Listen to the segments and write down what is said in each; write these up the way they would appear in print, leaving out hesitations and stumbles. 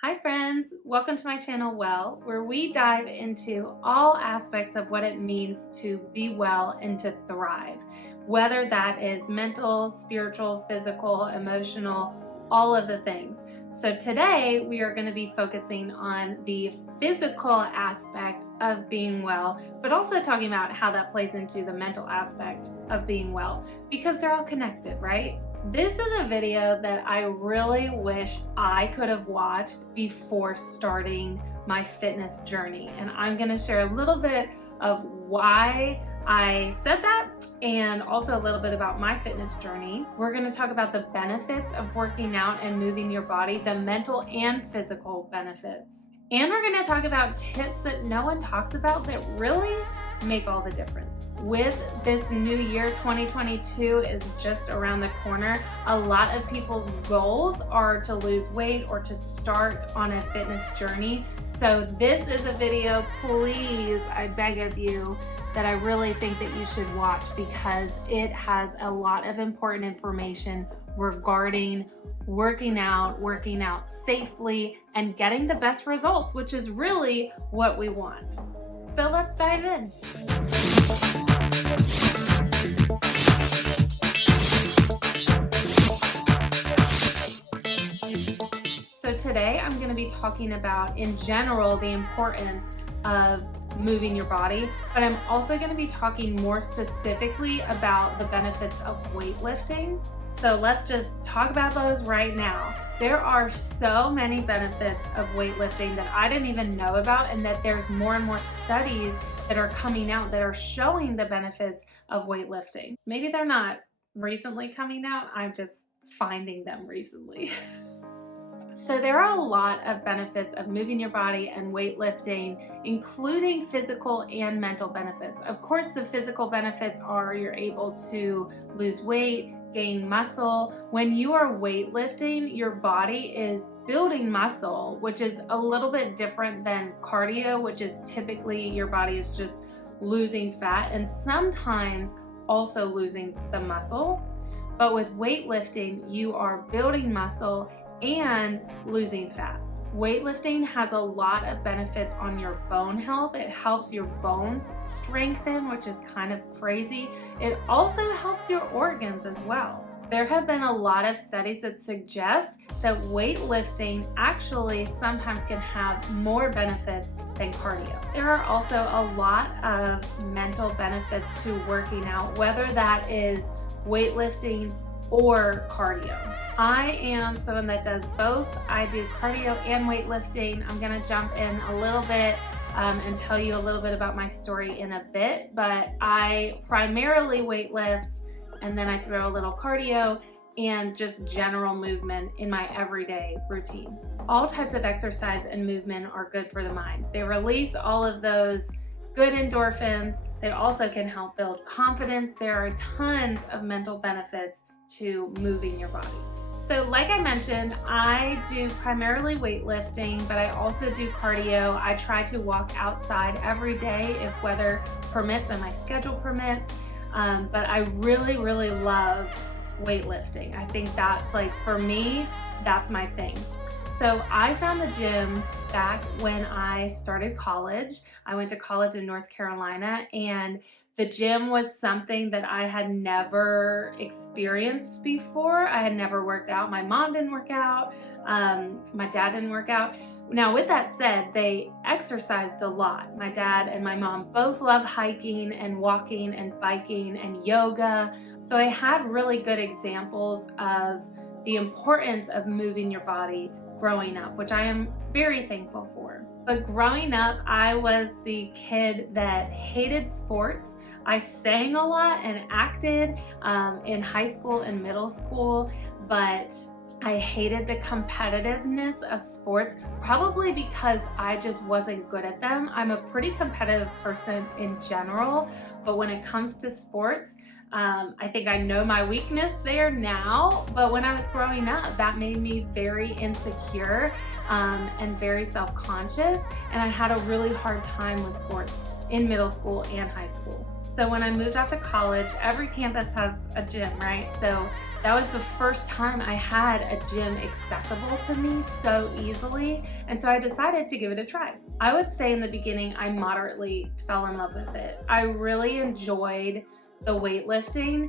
Hi friends, welcome to my channel Well, where we dive into all aspects of what it means to be well and to thrive, whether that is mental, spiritual, physical, emotional, all of the things. So today we are going to be focusing on the physical aspect of being well, but also talking about how that plays into the mental aspect of being well, because they're all connected, right? This is a video that I really wish I could have watched before starting my fitness journey. And I'm going to share a little bit of why I said that and also a little bit about my fitness journey. We're going to talk about the benefits of working out and moving your body, the mental and physical benefits. And we're going to talk about tips that no one talks about that really make all the difference. With this new year, 2022 is just around the corner. A lot of people's goals are to lose weight or to start on a fitness journey. So this is a video, please, I beg of you, that I really think that you should watch because it has a lot of important information regarding working out safely, and getting the best results, which is really what we want. So let's dive in. So today I'm going to be talking about, in general, the importance of moving your body, but I'm also going to be talking more specifically about the benefits of weightlifting. So let's just talk about those right now. There are so many benefits of weightlifting that I didn't even know about, and that there's more and more studies that are coming out that are showing the benefits of weightlifting. Maybe they're not recently coming out, I'm just finding them recently. So there are a lot of benefits of moving your body and weightlifting, including physical and mental benefits. Of course, the physical benefits are you're able to lose weight, gain muscle. When you are weightlifting, your body is building muscle, which is a little bit different than cardio, which is typically your body is just losing fat and sometimes also losing the muscle. But with weightlifting, you are building muscle and losing fat. Weightlifting has a lot of benefits on your bone health. It helps your bones strengthen, which is kind of crazy. It also helps your organs as well. There have been a lot of studies that suggest that weightlifting actually sometimes can have more benefits than cardio. There are also a lot of mental benefits to working out, whether that is weightlifting or cardio. I am someone that does both. I do cardio and weightlifting. I'm gonna jump in a little bit and tell you a little bit about my story in a bit, but I primarily weightlift and then I throw a little cardio and just general movement in my everyday routine. All types of exercise and movement are good for the mind. They release all of those good endorphins. They also can help build confidence. There are tons of mental benefits to moving your body. So like I mentioned, I do primarily weightlifting, but I also do cardio. I try to walk outside every day if weather permits and my schedule permits. But I really love weightlifting. I think that's, like, for me, that's my thing. So I found the gym back when I started college. I went to college in North Carolina, and the gym was something that I had never experienced before. I had never worked out. My mom didn't work out. My dad didn't work out. Now, with that said, they exercised a lot. My dad and my mom both love hiking and walking and biking and yoga. So I had really good examples of the importance of moving your body growing up, which I am very thankful for. But growing up, I was the kid that hated sports. I sang a lot and acted in high school and middle school, but I hated the competitiveness of sports, probably because I just wasn't good at them. I'm a pretty competitive person in general, but when it comes to sports, I think I know my weakness there now, but when I was growing up, that made me very insecure and very self-conscious, and I had a really hard time with sports. in middle school and high school. So when I moved out to college, every campus has a gym, right? So that was the first time I had a gym accessible to me so easily. And so I decided to give it a try. I would say in the beginning, I moderately fell in love with it. I really enjoyed the weightlifting,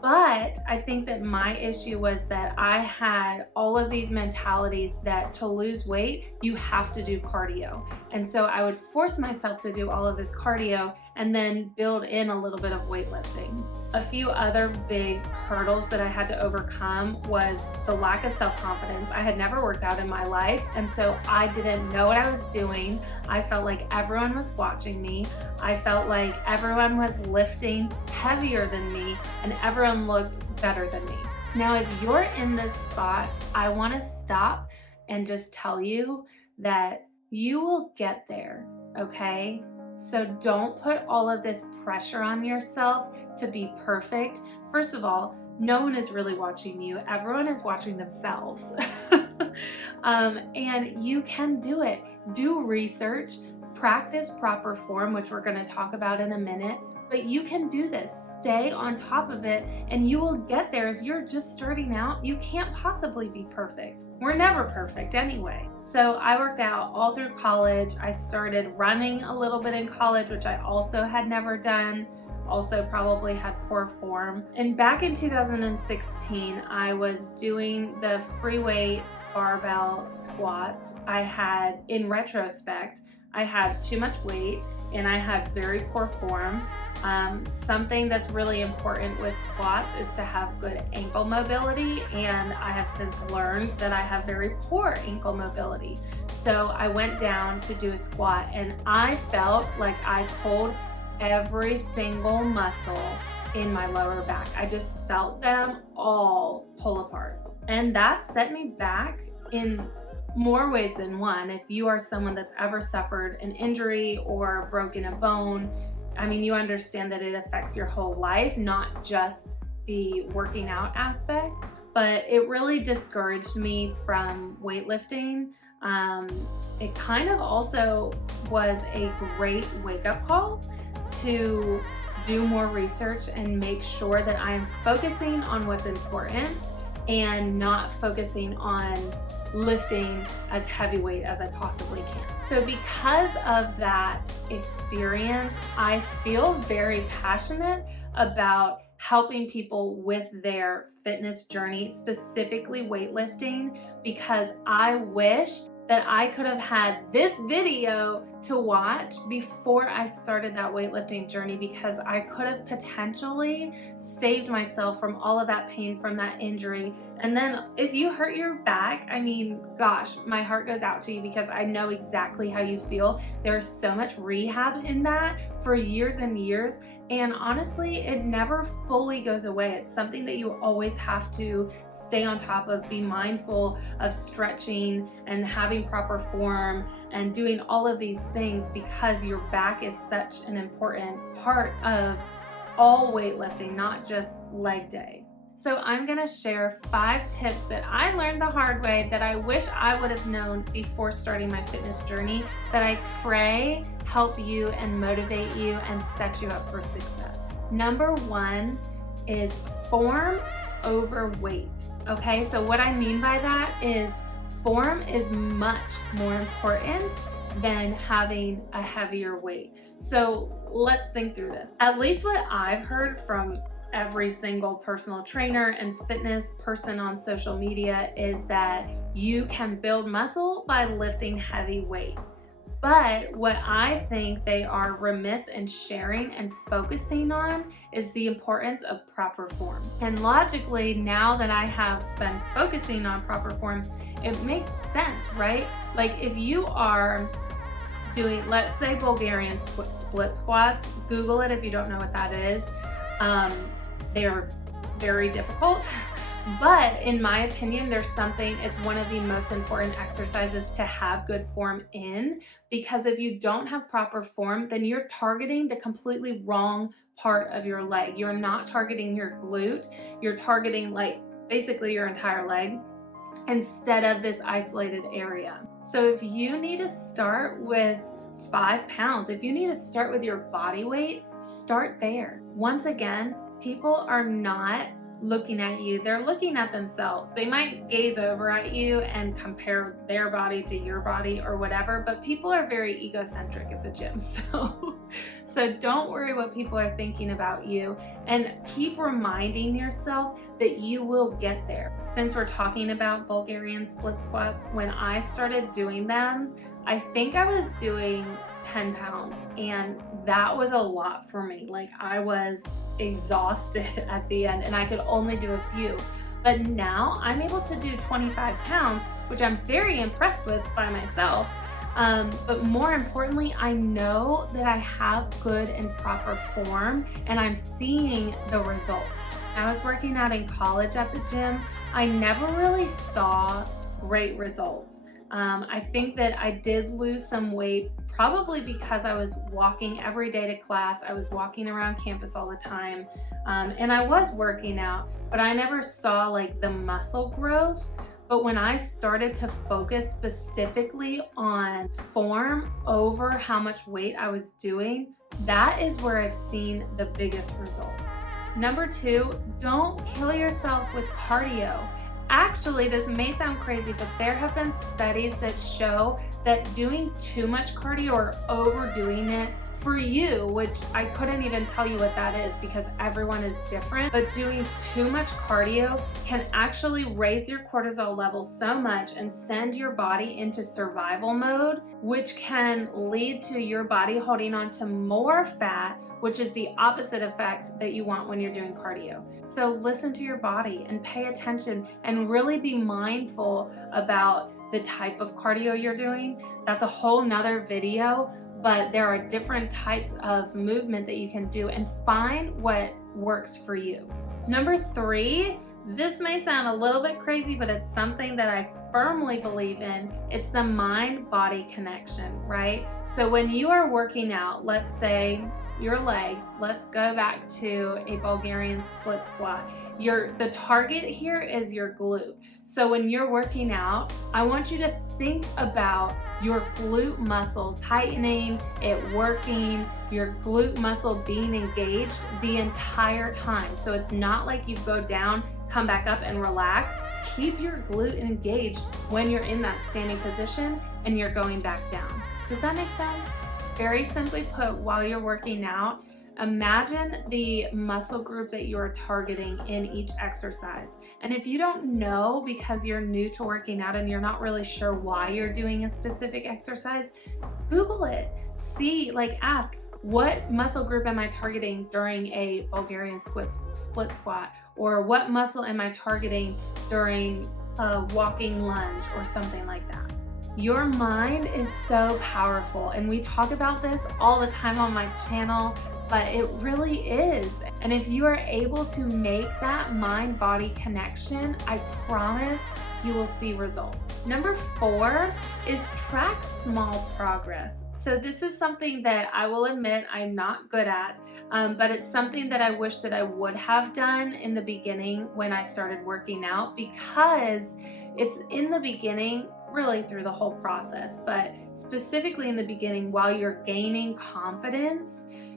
but I think that my issue was that I had all of these mentalities that to lose weight, you have to do cardio. And so I would force myself to do all of this cardio and then build in a little bit of weightlifting. A few other big hurdles that I had to overcome was the lack of self-confidence. I had never worked out in my life, and so I didn't know what I was doing. I felt like everyone was watching me. I felt like everyone was lifting heavier than me, and everyone looked better than me. Now, if you're in this spot, I want to stop and just tell you that you will get there, okay? So don't put all of this pressure on yourself to be perfect. First of all, no one is really watching you. Everyone is watching themselves. And you can do it. Do research, practice proper form, which we're going to talk about in a minute. But you can do this. Stay on top of it and you will get there. If you're just starting out, you can't possibly be perfect. We're never perfect anyway. So I worked out all through college. I started running a little bit in college, which I also had never done. Also probably had poor form. And back in 2016, I was doing the free weight barbell squats. In retrospect, I had too much weight and I had very poor form. Something that's really important with squats is to have good ankle mobility, and I have since learned that I have very poor ankle mobility. So I went down to do a squat and I felt like I pulled every single muscle in my lower back. I just felt them all pull apart. And that set me back in more ways than one. If you are someone that's ever suffered an injury or broken a bone, I mean, you understand that it affects your whole life, not just the working out aspect, but it really discouraged me from weightlifting. It kind of also was a great wake-up call to do more research and make sure that I'm focusing on what's important and not focusing on lifting as heavyweight as I possibly can. So because of that experience, I feel very passionate about helping people with their fitness journey, specifically weightlifting, because I wish that I could have had this video to watch before I started that weightlifting journey, because I could have potentially saved myself from all of that pain from that injury. And then if you hurt your back, I mean, gosh, my heart goes out to you because I know exactly how you feel. There's so much rehab in that for years and years. And honestly, it never fully goes away. It's something that you always have to stay on top of, be mindful of stretching and having proper form and doing all of these things, because your back is such an important part of all weightlifting, not just leg day. So I'm gonna share 5 tips that I learned the hard way that I wish I would have known before starting my fitness journey, that I pray help you and motivate you and set you up for success. Number 1 is form over weight. Okay, so what I mean by that is form is much more important than having a heavier weight. So let's think through this. At least what I've heard from every single personal trainer and fitness person on social media is that you can build muscle by lifting heavy weight. But what I think they are remiss in sharing and focusing on is the importance of proper form. And logically, now that I have been focusing on proper form, it makes sense, right? Like if you are doing, let's say, Bulgarian split squats, Google it if you don't know what that is. They're very difficult. But in my opinion, it's one of the most important exercises to have good form in, because if you don't have proper form, then you're targeting the completely wrong part of your leg. You're not targeting your glute, you're targeting like basically your entire leg instead of this isolated area. So if you need to start with 5 pounds. If you need to start with your body weight, start there. Once again, people are not looking at you, they're looking at themselves. They might gaze over at you and compare their body to your body or whatever, but people are very egocentric at the gym. So don't worry what people are thinking about you, and keep reminding yourself that you will get there. Since we're talking about Bulgarian split squats, when I started doing them, I think I was doing 10 pounds, and that was a lot for me. Like, I was exhausted at the end and I could only do a few. But now I'm able to do 25 pounds, which I'm very impressed with by myself. But more importantly, I know that I have good and proper form and I'm seeing the results. I was working out in college at the gym. I never really saw great results. I think that I did lose some weight probably because I was walking every day to class. I was walking around campus all the time, and I was working out, but I never saw like the muscle growth. But when I started to focus specifically on form over how much weight I was doing, that is where I've seen the biggest results. Number 2, don't kill yourself with cardio. Actually, this may sound crazy, but there have been studies that show that doing too much cardio or overdoing it for you, which I couldn't even tell you what that is because everyone is different, but doing too much cardio can actually raise your cortisol levels so much and send your body into survival mode, which can lead to your body holding on to more fat, which is the opposite effect that you want when you're doing cardio. So listen to your body and pay attention and really be mindful about the type of cardio you're doing. That's a whole nother video, but there are different types of movement that you can do and find what works for you. Number 3, this may sound a little bit crazy, but it's something that I firmly believe in. It's the mind-body connection, right? So when you are working out, let's say your legs, let's go back to a Bulgarian split squat. The target here is your glute. So when you're working out, I want you to think about your glute muscle tightening, it working, your glute muscle being engaged the entire time. So it's not like you go down, come back up and relax. Keep your glute engaged when you're in that standing position and you're going back down. Does that make sense? Very simply put, while you're working out, imagine the muscle group that you're targeting in each exercise. And if you don't know because you're new to working out and you're not really sure why you're doing a specific exercise, Google it. See, ask, what muscle group am I targeting during a Bulgarian split squat? Or what muscle am I targeting during a walking lunge or something like that? Your mind is so powerful, and we talk about this all the time on my channel, but it really is. And if you are able to make that mind-body connection, I promise you will see results. Number 4 is track small progress. So this is something that I will admit I'm not good at, but it's something that I wish that I would have done in the beginning when I started working out, because it's in the beginning, really through the whole process, but specifically in the beginning while you're gaining confidence,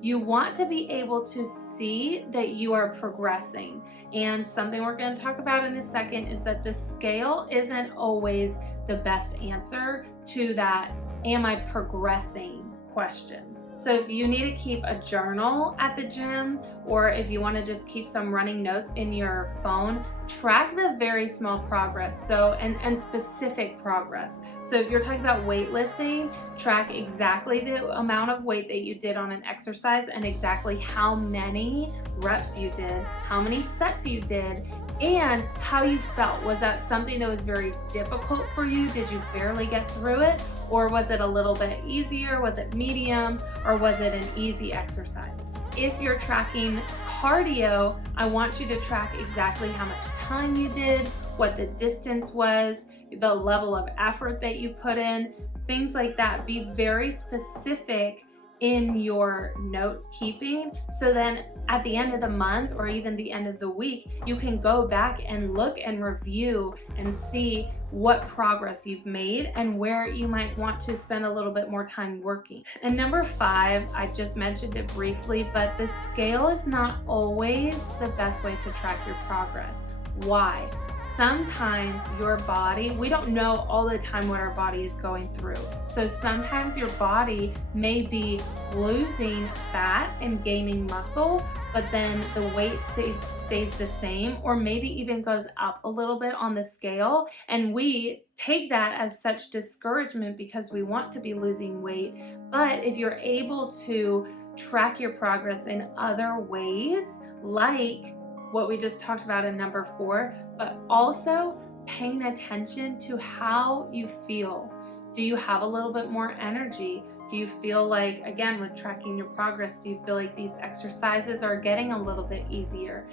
you want to be able to see that you are progressing. And something we're going to talk about in a second is that the scale isn't always the best answer to that "am I progressing?" question. So if you need to keep a journal at the gym, or if you want to just keep some running notes in your phone, track the very small progress, and specific progress. So if you're talking about weightlifting, track exactly the amount of weight that you did on an exercise and exactly how many reps you did, how many sets you did, and how you felt. Was that something that was very difficult for you? Did you barely get through it? Or was it a little bit easier? Was it medium? Or was it an easy exercise? If you're tracking cardio, I want you to track exactly how much time you did, what the distance was, the level of effort that you put in, things like that. Be very specific in your note keeping, so then at the end of the month or even the end of the week, you can go back and look and review and see what progress you've made and where you might want to spend a little bit more time working. And number 5, I just mentioned it briefly, but the scale is not always the best way to track your progress. Why? Sometimes your body, we don't know all the time what our body is going through. So sometimes your body may be losing fat and gaining muscle, but then the weight stays the same, or maybe even goes up a little bit on the scale. And we take that as such discouragement because we want to be losing weight. But if you're able to track your progress in other ways, like what we just talked about in number 4, but also paying attention to how you feel. Do you have a little bit more energy? Do you feel like, again, with tracking your progress, do you feel like these exercises are getting a little bit easier?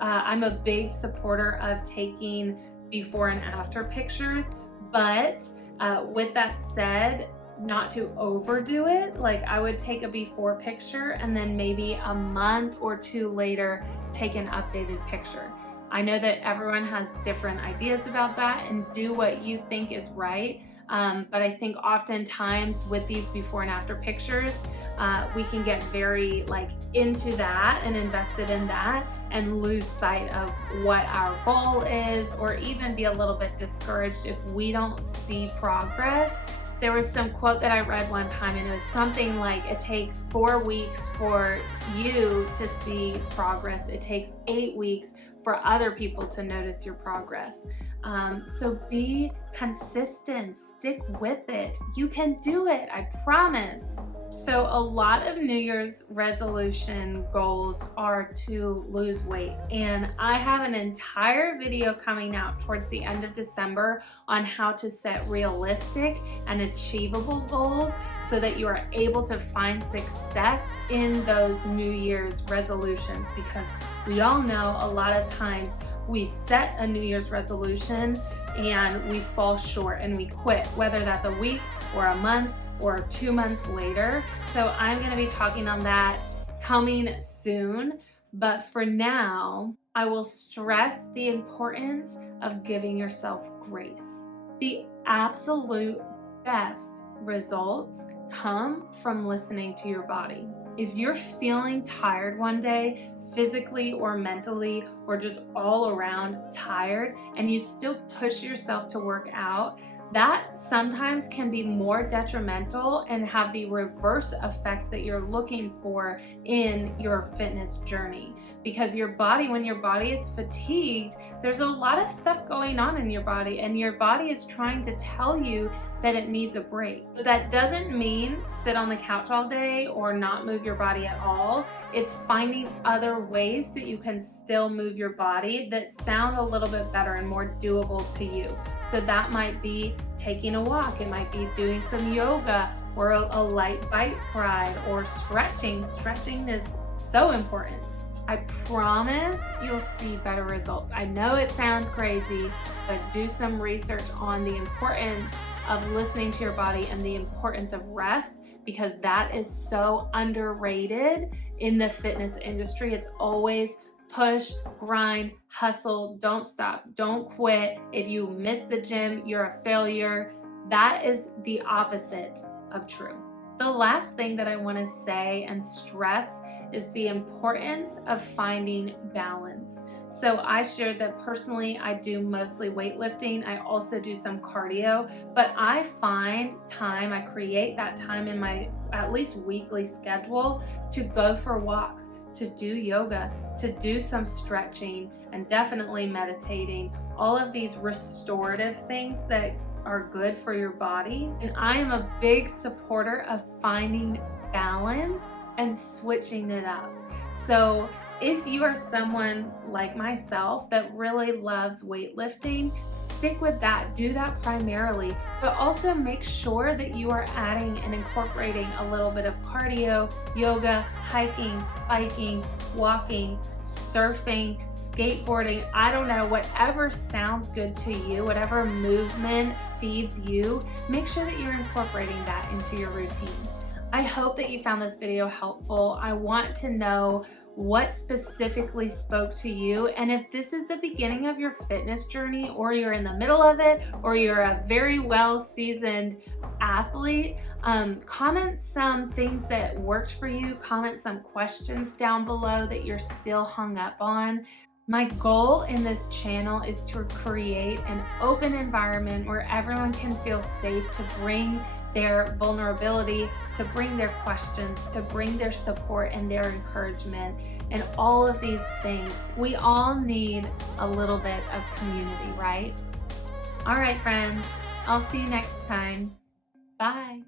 I'm a big supporter of taking before and after pictures, but with that said, not to overdo it. Like, I would take a before picture and then maybe a month or 2 later take an updated picture. I know that everyone has different ideas about that, and do what you think is right. But I think oftentimes with these before and after pictures, we can get very into that and invested in that and lose sight of what our goal is, or even be a little bit discouraged if we don't see progress. There was some quote that I read one time, and it was something like, it takes 4 weeks for you to see progress. It takes 8 weeks for other people to notice your progress. So be consistent, stick with it. You can do it, I promise. So a lot of New Year's resolution goals are to lose weight, and I have an entire video coming out towards the end of December on how to set realistic and achievable goals so that you are able to find success in those New Year's resolutions, because we all know a lot of times we set a New Year's resolution and we fall short and we quit, whether that's a week or a month or 2 months later. So I'm going to be talking on that coming soon. But for now, I will stress the importance of giving yourself grace. The absolute best results come from listening to your body. If you're feeling tired one day, physically or mentally, or just all around tired, and you still push yourself to work out, that sometimes can be more detrimental and have the reverse effect that you're looking for in your fitness journey. Because your body, when your body is fatigued, there's a lot of stuff going on in your body, and your body is trying to tell you that it needs a break. But that doesn't mean sit on the couch all day or not move your body at all. It's finding other ways that you can still move your body that sound a little bit better and more doable to you. So that might be taking a walk, it might be doing some yoga, or a light bike ride, or stretching. Stretching is so important. I promise you'll see better results. I know it sounds crazy, but do some research on the importance of listening to your body and the importance of rest, because that is so underrated in the fitness industry. It's always push, grind, hustle, don't stop, don't quit. If you miss the gym, you're a failure. That is the opposite of true. The last thing that I want to say and stress is the importance of finding balance. So I shared that personally I do mostly weightlifting. I also do some cardio, but I find time, I create that time in my at least weekly schedule to go for walks, to do yoga, to do some stretching, and definitely meditating. All of these restorative things that are good for your body. And I am a big supporter of finding balance and switching it up. So if you are someone like myself that really loves weightlifting, stick with that, do that primarily, but also make sure that you are adding and incorporating a little bit of cardio, yoga, hiking, biking, walking, surfing, skateboarding, I don't know, whatever sounds good to you, whatever movement feeds you, make sure that you're incorporating that into your routine. I hope that you found this video helpful. I want to know what specifically spoke to you, and if this is the beginning of your fitness journey, or you're in the middle of it, or you're a very well seasoned athlete, comment some things that worked for you, comment some questions down below that you're still hung up on. My goal in this channel is to create an open environment where everyone can feel safe to bring their vulnerability, to bring their questions, to bring their support and their encouragement, and all of these things. We all need a little bit of community, right? All right, friends, I'll see you next time. Bye.